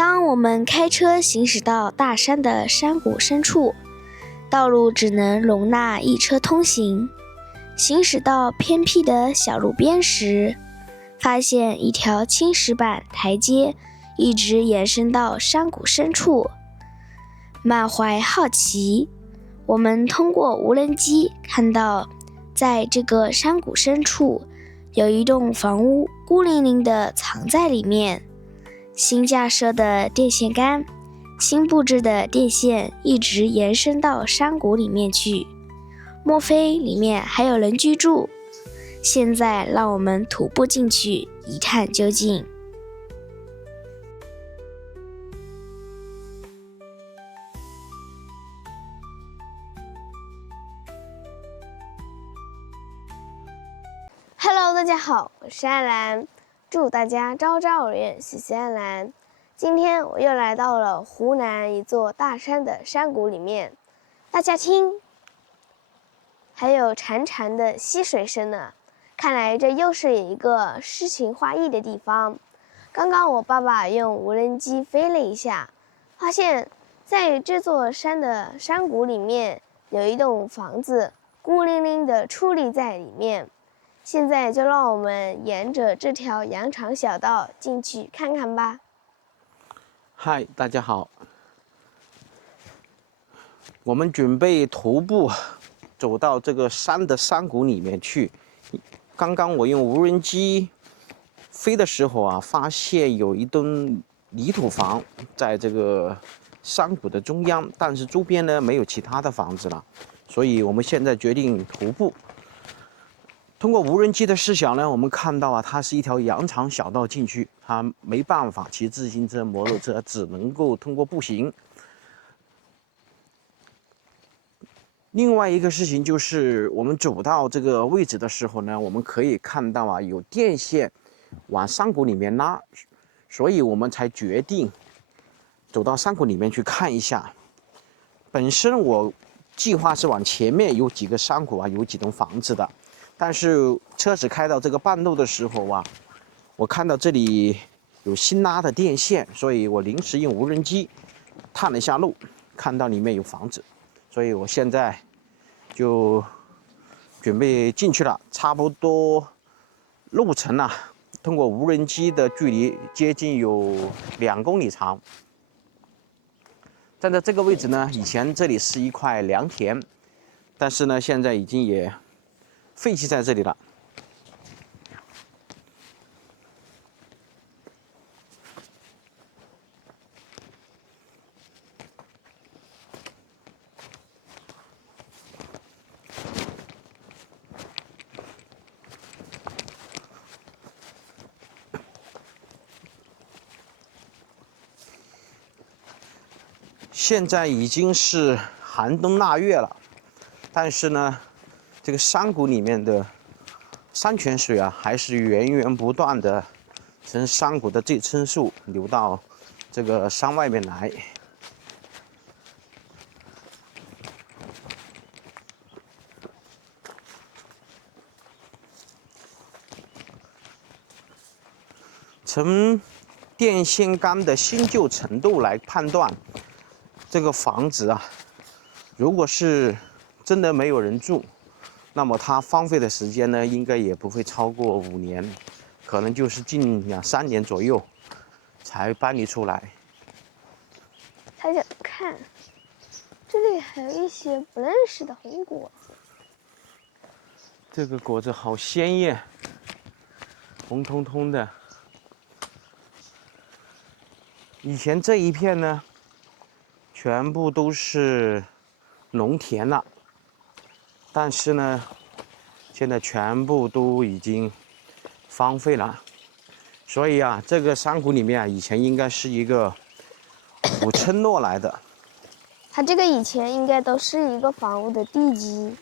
当我们开车行驶到大山的山谷深处，道路只能容纳一车通行。行驶到偏僻的小路边时，发现一条青石板台阶一直延伸到山谷深处。满怀好奇，我们通过无人机看到，在这个山谷深处，有一栋房屋孤零零地藏在里面。新架设的电线杆，新布置的电线一直延伸到山谷里面去。莫非里面还有人居住？现在让我们徒步进去一探究竟。Hello， 大家好，我是安兰，祝大家朝朝有月，喜喜安兰。今天我又来到了湖南一座大山的山谷里面，大家听，还有潺潺的溪水声呢。看来这又是一个诗情画意的地方。刚刚我爸爸用无人机飞了一下，发现在这座山的山谷里面有一栋房子，孤零零的矗立在里面。现在就让我们沿着这条羊肠小道进去看看吧。嗨，大家好，我们准备徒步走到这个山的山谷里面去。刚刚我用无人机飞的时候啊，发现有一栋泥土房在这个山谷的中央，但是周边呢没有其他的房子了，所以我们现在决定徒步。通过无人机的视角呢，我们看到啊，它是一条羊肠小道进去，它没办法骑自行车、摩托车，只能够通过步行。另外一个事情就是，我们走到这个位置的时候呢，我们可以看到啊，有电线往山谷里面拉，所以我们才决定走到山谷里面去看一下。本身我计划是往前面有几个山谷啊，有几栋房子的。但是车子开到这个半路的时候啊，我看到这里有新拉的电线，所以我临时用无人机探了一下路，看到里面有房子，所以我现在就准备进去了。差不多路程啊，通过无人机的距离接近有2公里长。站在这个位置呢，以前这里是一块良田，但是呢，现在已经也废弃在这里了。现在已经是寒冬腊月了，但是呢，这个山谷里面的山泉水啊，还是源源不断的从山谷的最深处流到这个山外面来。从电线杆的新旧程度来判断，这个房子啊，如果是真的没有人住，那么它荒废的时间呢，应该也不会超过5年，可能就是近2、3年左右才搬离出来。大家看，这里还有一些不认识的红果子。这个果子好鲜艳，红彤彤的。以前这一片呢，全部都是农田了，但是呢，现在全部都已经荒废了。所以啊，这个山谷里面啊，以前应该是一个古村落来的。它这个以前应该都是一个房屋的地基。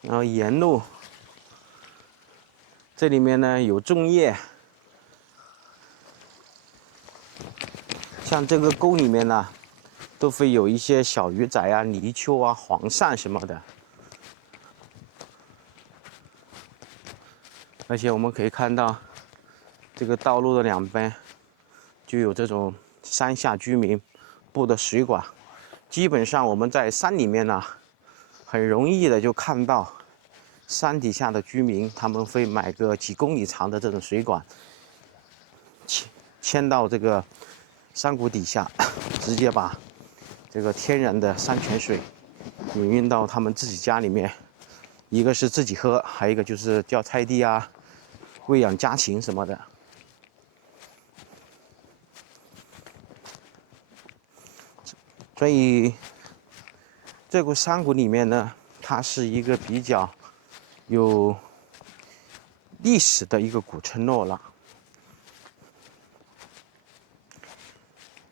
然后沿路，这里面呢有种叶，像这个沟里面呢，都会有一些小鱼仔啊、泥鳅啊、黄鳝什么的。而且我们可以看到，这个道路的两边就有这种山下居民布的水管。基本上我们在山里面呢，很容易的就看到山底下的居民，他们会买个几公里长的这种水管，牵到这个山谷底下，直接把这个天然的山泉水引运到他们自己家里面。一个是自己喝，还有一个就是叫菜地啊，喂养家禽什么的。所以这个山谷里面呢，它是一个比较有历史的一个古村落了。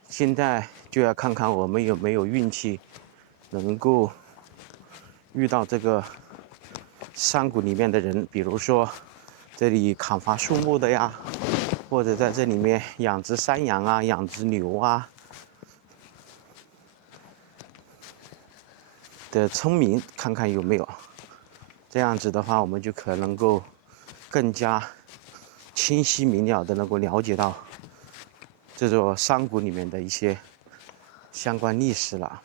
现在就要看看我们有没有运气，能够遇到这个山谷里面的人，比如说这里砍伐树木的呀，或者在这里面养殖山羊啊、养殖牛啊的村民，看看有没有。这样子的话，我们就可能够更加清晰明了的能够了解到这座山谷里面的一些相关历史了。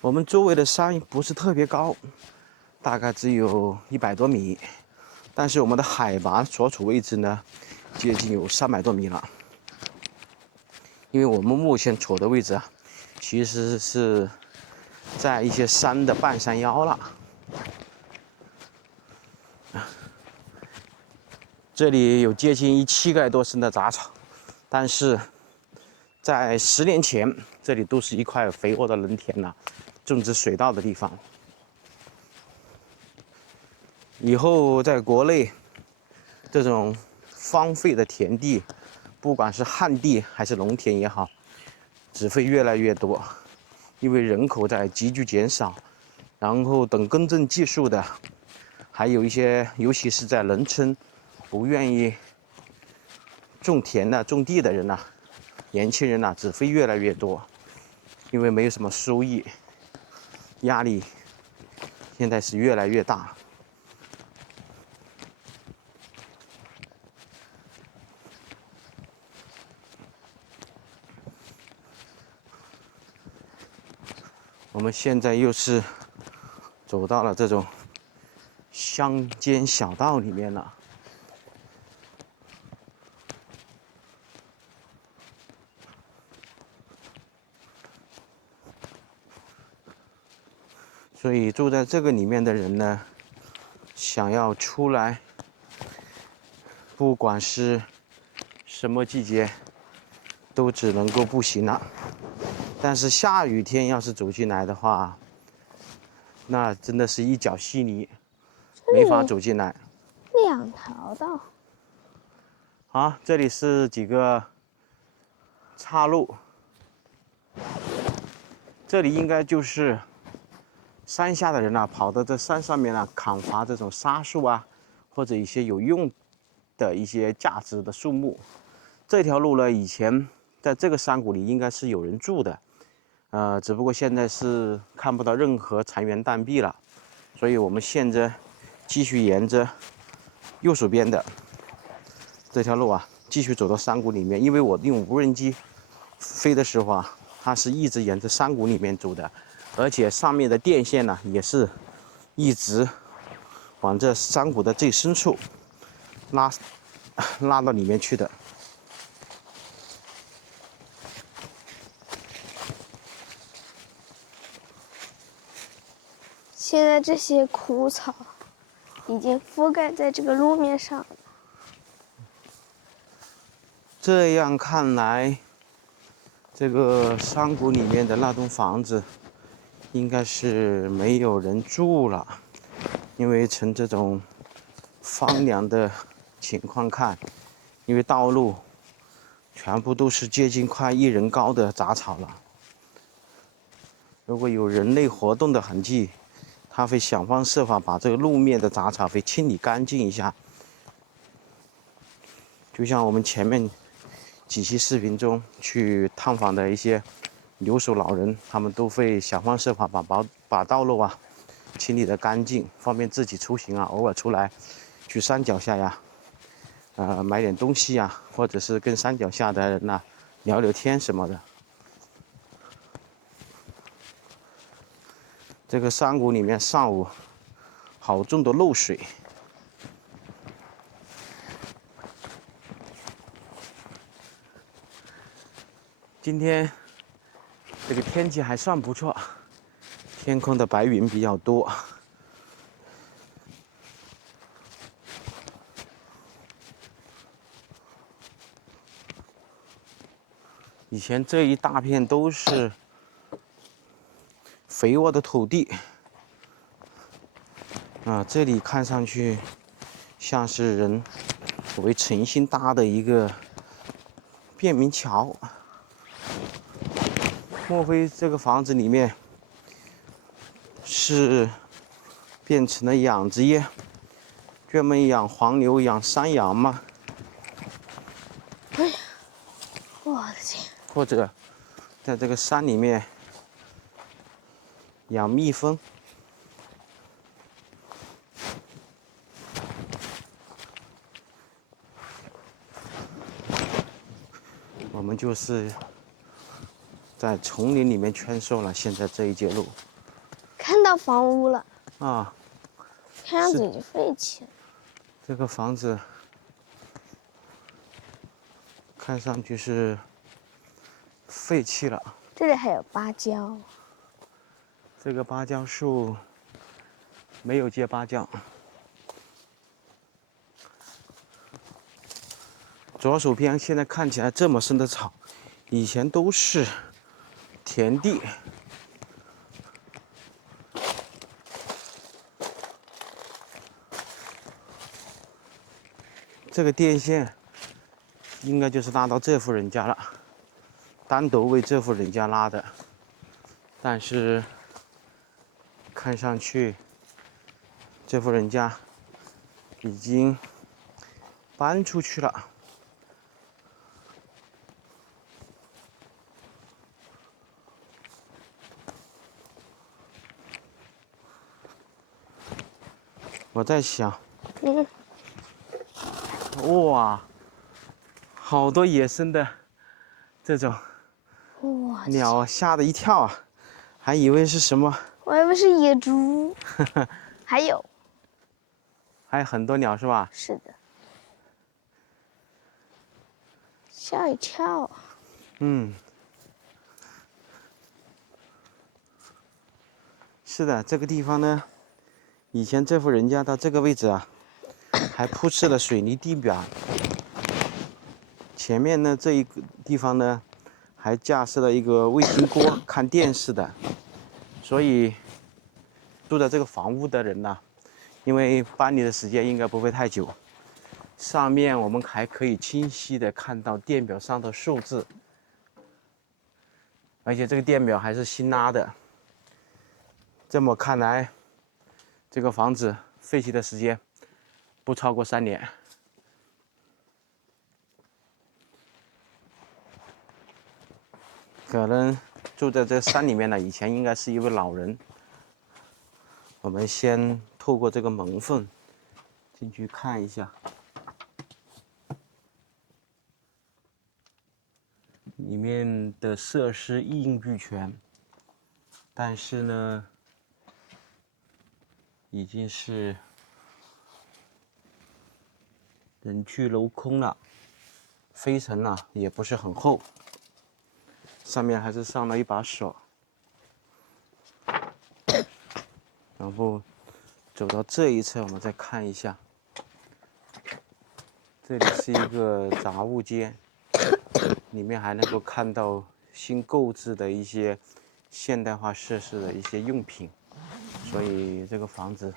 我们周围的山不是特别高，大概只有100多米，但是我们的海拔所处位置呢，接近有300多米了。因为我们目前处的位置啊，其实是在一些山的半山腰了。这里有接近膝盖多深的杂草，但是在10年前，这里都是一块肥沃的农田了，种植水稻的地方。以后在国内，这种荒废的田地，不管是旱地还是农田也好，只会越来越多，因为人口在急剧减少，然后等耕种技术的，还有一些，尤其是在农村不愿意种田的、种地的人呐，年轻人呐，只会越来越多，因为没有什么收益，压力现在是越来越大。我们现在又是走到了这种乡间小道里面了。所以住在这个里面的人呢，想要出来，不管是什么季节，都只能够步行了。但是下雨天要是走进来的话，那真的是一脚稀泥，没法走进来。2条道。好，这里是几个岔路，这里应该就是山下的人啊，跑到这山上面啊，砍伐这种沙树啊，或者一些有用的一些价值的树木。这条路呢，以前在这个山谷里应该是有人住的，只不过现在是看不到任何残垣断壁了，所以我们现在继续沿着右手边的这条路啊，继续走到山谷里面。因为我用无人机飞的时候啊，它是一直沿着山谷里面走的，而且上面的电线呢，也是一直往这山谷的最深处拉到里面去的。现在这些枯草已经覆盖在这个路面上了。这样看来，这个山谷里面的那栋房子应该是没有人住了，因为从这种荒凉的情况看，因为道路全部都是接近快1人高的杂草了。如果有人类活动的痕迹，他会想方设法把这个路面的杂草会清理干净一下。就像我们前面几期视频中去探访的一些留守老人，他们都会想方设法把道路啊清理得干净，方便自己出行啊，偶尔出来去山脚下呀，买点东西呀，或者是跟山脚下的人呐聊聊天什么的。这个山谷里面上午好重的漏水。今天这个天气还算不错，天空的白云比较多。以前这一大片都是肥沃的土地，这里看上去像是人为诚心搭的一个便民桥。莫非这个房子里面是变成了养殖业，专门养黄牛、养山羊吗？哎呀，我的天！或者在这个山里面养蜜蜂？我们就是在丛林里面圈售了现在这一节路。看到房屋了啊，看样子已经废弃了。这个房子看上去是废弃了。这里还有芭蕉。这个芭蕉树没有结芭蕉。左手边现在看起来这么深的草，以前都是田地。这个电线应该就是拉到这户人家了，单独为这户人家拉的，但是看上去这户人家已经搬出去了。我在想，哇，好多野生的这种哇，鸟，吓得一跳啊，还以为是什么。我以为是野猪。还有很多鸟是吧？是的，吓一跳。是的，这个地方呢，以前这户人家到这个位置啊，还铺设了水泥地表。前面呢这一个地方呢，还架设了一个卫星锅看电视的。所以住在这个房屋的人呢，因为搬离的时间应该不会太久，上面我们还可以清晰的看到电表上的数字，而且这个电表还是新拉的。这么看来，这个房子废弃的时间不超过3年。可能住在这山里面呢，以前应该是一位老人。我们先透过这个门缝进去看一下，里面的设施一应俱全，但是呢，已经是人去楼空了，飞尘呢也不是很厚，上面还是上了一把锁。然后走到这一侧，我们再看一下，这里是一个杂物间，里面还能够看到新购置的一些现代化设施的一些用品，所以这个房子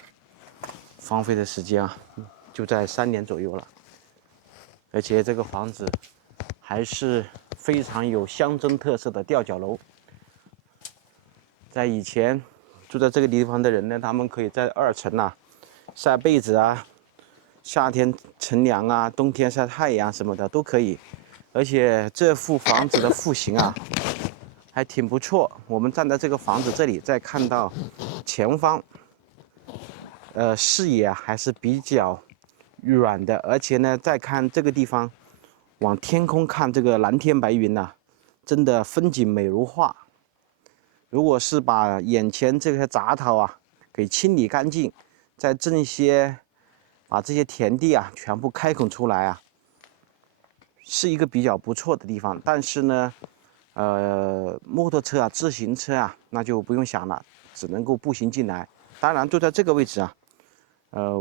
荒废的时间啊，就在3年左右了。而且这个房子还是非常有乡镇特色的吊脚楼，在以前住在这个地方的人呢，他们可以在2层呐晒被子啊，夏天乘凉啊，冬天晒太阳什么的都可以。而且这幅房子的户型啊，还挺不错。我们站在这个房子这里，再看到前方，视野还是比较远的。而且呢，再看这个地方，往天空看，这个蓝天白云呐，真的风景美如画。如果是把眼前这些杂草啊给清理干净，再把这些田地啊全部开垦出来啊，是一个比较不错的地方。但是呢，摩托车啊、自行车啊，那就不用想了，只能够步行进来。当然，就在这个位置啊，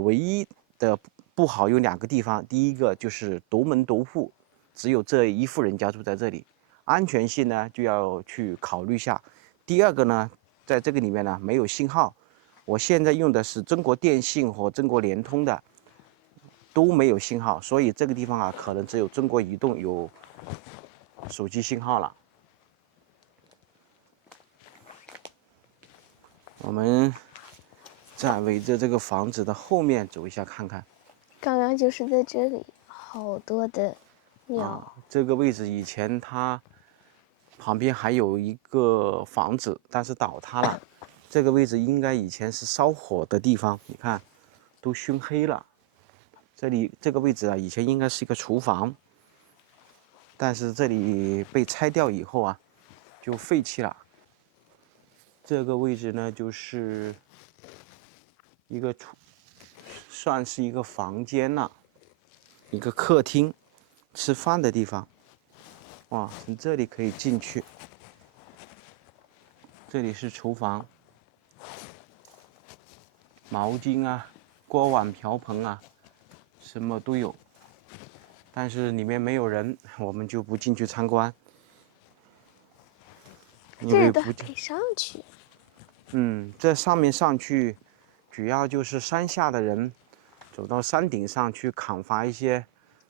唯一的不好有2个地方。第一个就是独门独户，只有这一户人家住在这里，安全性呢就要去考虑一下。第二个呢，在这个里面呢没有信号。我现在用的是中国电信和中国联通的，都没有信号，所以这个地方啊，可能只有中国移动有手机信号了。我们再围着这个房子的后面走一下看看。刚刚就是在这里，好多的鸟。这个位置以前它旁边还有一个房子，但是倒塌了。这个位置应该以前是烧火的地方，你看都熏黑了。这个位置啊，以前应该是一个厨房，但是这里被拆掉以后啊，就废弃了。这个位置呢，就是一个算是一个房间了，一个客厅，吃饭的地方。哇，从这里可以进去。这里是厨房，毛巾啊、锅碗瓢盆啊，什么都有。但是里面没有人，我们就不进去参观。这都还可以上去。这上面上去，主要就是山下的人走到山顶上去砍伐一些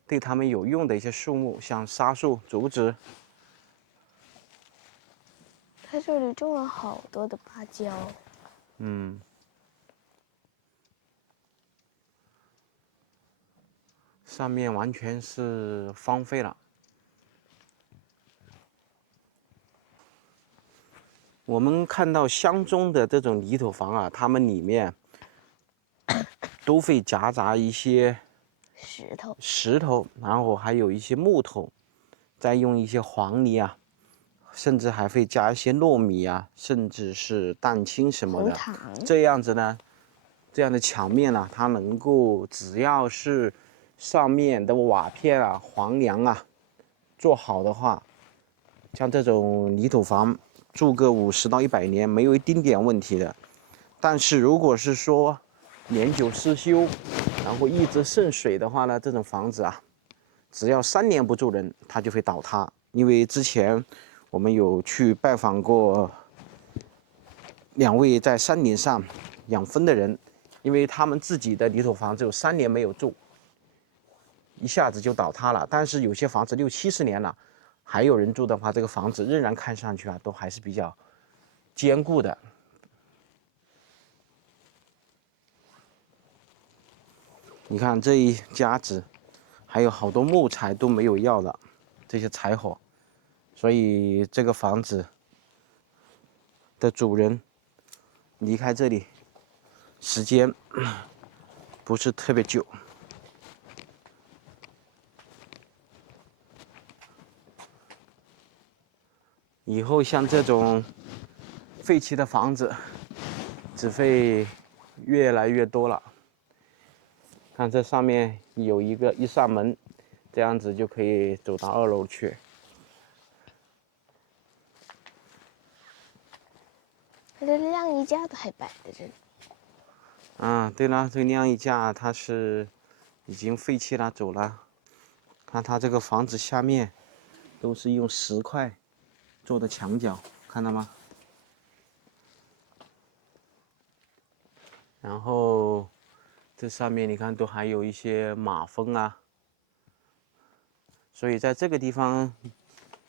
对他们有用的一些树木，像杉树、竹子。它这里种了好多的芭蕉。上面完全是荒废了。我们看到乡中的这种泥土房啊，它们里面都会夹杂一些石头，然后还有一些木头，再用一些黄泥啊，甚至还会加一些糯米啊，甚至是蛋清什么的。这样子呢，这样的墙面呢，它能够只要是上面的瓦片啊、黄梁啊做好的话，像这种泥土房住个50到100年没有一丁点问题的。但是如果是说年久失修，然后一直渗水的话呢，这种房子啊，只要3年不住人，它就会倒塌。因为之前我们有去拜访过2位在山顶上养蜂的人，因为他们自己的泥土房只有3年没有住，一下子就倒塌了。但是有些房子60、70年了，还有人住的话，这个房子仍然看上去啊，都还是比较坚固的。你看这一家子，还有好多木材都没有要了，这些柴火，所以这个房子的主人离开这里时间不是特别久。以后像这种废弃的房子只会越来越多了。看这上面有一扇门，这样子就可以走到2楼去。这晾衣架都还摆在这里。对了，这个晾衣架它是已经废弃了，走了。看它这个房子下面都是用石块做的墙角，看到吗？然后这上面你看都还有一些马蜂啊，所以在这个地方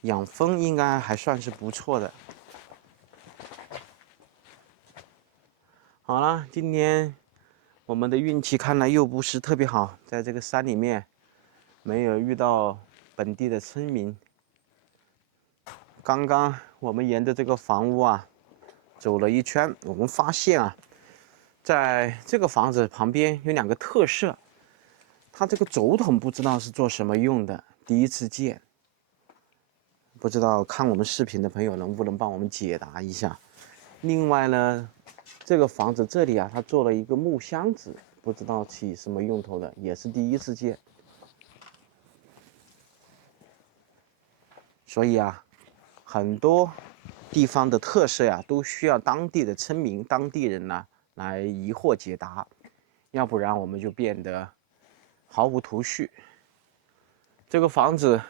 养蜂应该还算是不错的。好了，今天我们的运气看来又不是特别好，在这个山里面没有遇到本地的村民。刚刚我们沿着这个房屋啊走了一圈，我们发现啊，在这个房子旁边有2个特色。它这个轴筒不知道是做什么用的，第一次见。不知道看我们视频的朋友能不能帮我们解答一下。另外呢，这个房子这里啊，它做了一个木箱子，不知道起什么用途的，也是第一次见。所以啊，很多地方的特色呀，都需要当地的村民、当地人呢来疑惑解答，要不然我们就变得毫无头绪。这个房子，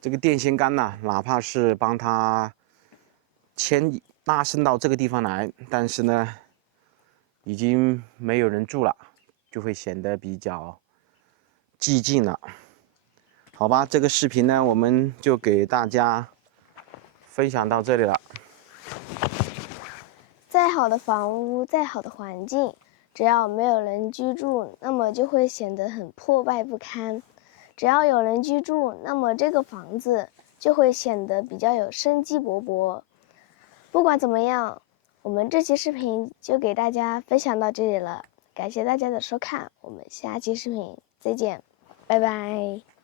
这个电线杆呢，哪怕是帮它拉伸到这个地方来，但是呢，已经没有人住了，就会显得比较寂静了。好吧，这个视频呢，我们就给大家分享到这里了。再好的房屋，再好的环境，只要没有人居住，那么就会显得很破败不堪。只要有人居住，那么这个房子就会显得比较有生机勃勃。不管怎么样，我们这期视频就给大家分享到这里了，感谢大家的收看，我们下期视频再见，拜拜。